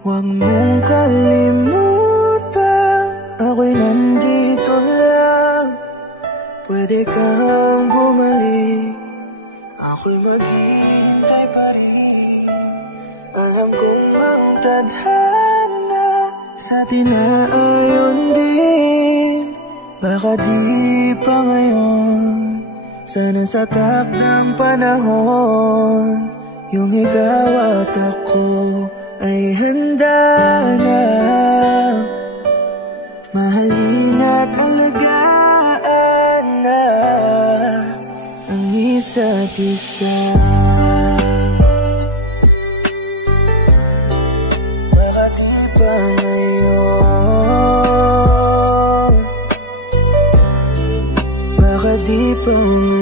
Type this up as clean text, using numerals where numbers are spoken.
Huwag mong kalimutan, ako'y nandito lang. Pwede kang bumalik, ako'y maghihintay pa rin. Alam kong ang tadhana sa atin na ayon din. Baka di pa ngayon, sana sa takdang panahon, yung ikaw at ako ay handa na. Mahalin at alagaan na ang isa't isa. Baka di pa ngayon, baka di pa ngayon.